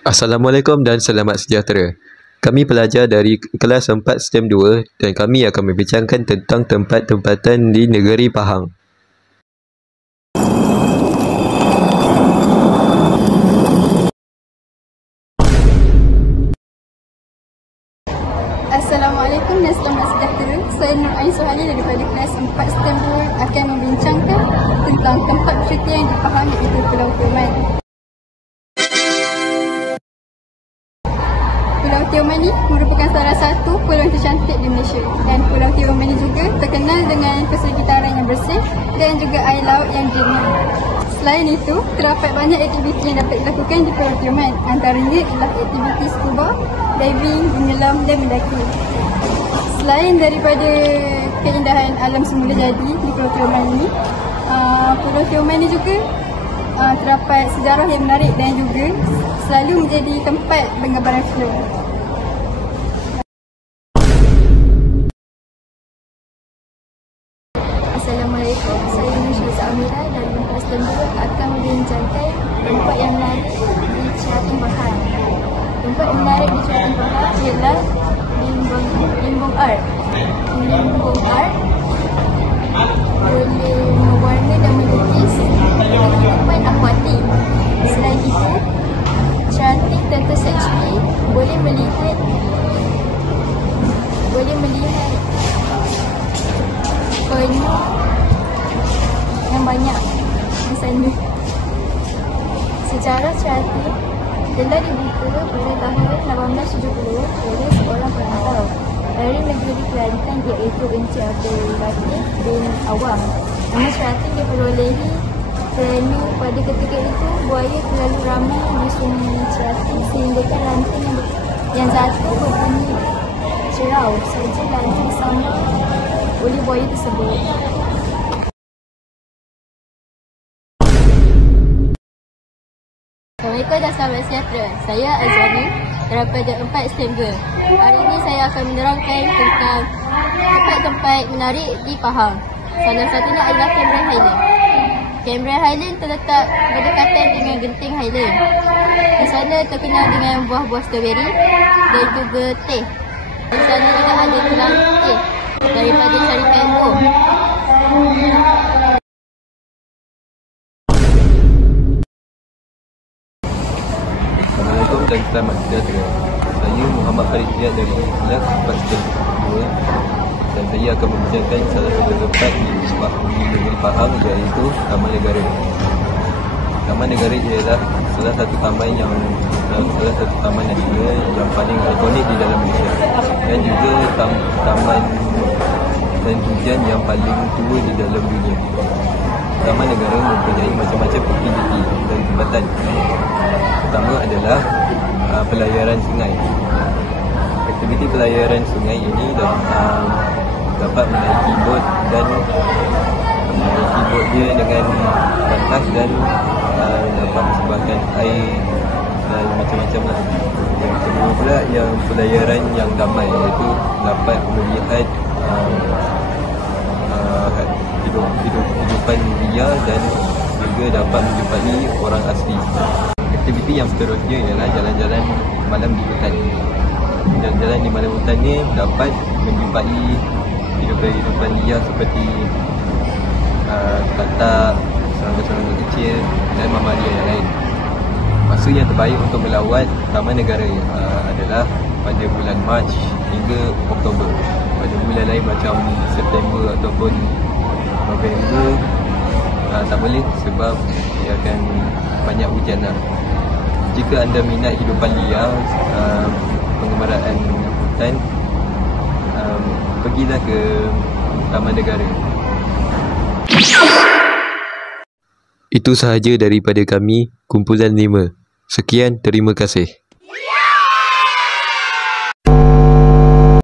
Assalamualaikum dan selamat sejahtera. Kami pelajar dari kelas 4 STEM 2 dan kami akan membincangkan tentang tempat-tempatan di negeri Pahang. Assalamualaikum dan selamat sejahtera. Saya Nur Ain Suhali daripada kelas 4 STEM 2 akan membincangkan tentang tempat percutian di Pahang iaitu Pulau Tioman. Pulau Tioman ini merupakan salah satu pulau yang tercantik di Malaysia dan Pulau Tioman ini juga terkenal dengan persekitaran yang bersih dan juga air laut yang jernih. Selain itu, terdapat banyak aktiviti yang dapat dilakukan di Pulau Tioman. Antaranya ialah aktiviti scuba, diving, menyelam dan mendaki. Selain daripada keindahan alam semula jadi di Pulau Tioman ini, Pulau Tioman ini juga terdapat sejarah yang menarik dan juga selalu menjadi tempat penggambaran filem. Assalamualaikum, saya Nur Syazah Amira dari kelas 2 akan membincangkan tempat yang menarik di Cerating Pahang. Tempat yang menarik di Cerating Pahang ialah Limbung Art. Limbung Art boleh mewarna dan melukis tanaman akuatik. Selain itu, Cerating Turtle Sanctuary boleh melihat penyu yang banyak di sana. Sejarah Cerating telah dibuka pada tahun 1870 oleh seorang perantau dari negeri Kelantan iaitu Encik Abdul Latif bin Awang. Nama Cerating diperolehi kerana pada ketika itu buaya terlalu ramai di sungai Cerating sehingga lantung yang jatuh berbunyi cerau saja lantung disambut oleh buaya tersebut. Assalamualaikum dan selamat sejahtera. Saya Azwani daripada 4 STEM 2. Hari ini saya akan menerangkan tentang tempat-tempat menarik di Pahang. Salah satunya adalah Cameron Highland. Cameron Highland terletak berdekatan dengan Genting Highland. Di sana terkenal dengan buah-buah strawberry dan juga teh. Di sana juga ada tulang teh daripada Syarikat Bom. Assalamualaikum dan selamat sejahtera. Saya Muhammad Khalid Ziyad dari kelas 4 STEM 2 dan saya akan membincangkan salah satu tempat di negeri Pahang iaitu Taman Negara. Taman Negara ialah salah satu taman nasional yang paling ikonik di dalam Malaysia dan juga taman dan hujan yang paling tua di dalam dunia. Taman Negara mempunyai macam-macam aktiviti dan tempatan. Pertama adalah pelayaran sungai. Aktiviti pelayaran sungai ini dapat menaiki bot dan menaiki bot dia dengan batas dan dapat mensumbangkan air dan macam-macam lah. Yang kedua pula yang pelayaran yang damai, iaitu dapat melihat kehidupan liar dan juga dapat menjumpai orang asli. Aktiviti yang seterusnya ialah jalan-jalan malam di hutan. Jalan-jalan di malam hutan ni dapat menjumpai kehidupan liar seperti katak, serangga-serangga kecil dan mamalia yang lain. Masa yang terbaik untuk melawat Taman Negara adalah pada bulan Mac hingga Oktober. Pada bulan lain macam September ataupun November tak boleh sebab dia akan banyak hujan lah. Jika anda minat hidupan liar, pengemaraan hutan, pergilah ke Taman Negara. Itu sahaja daripada kami, kumpulan 5. Sekian, terima kasih.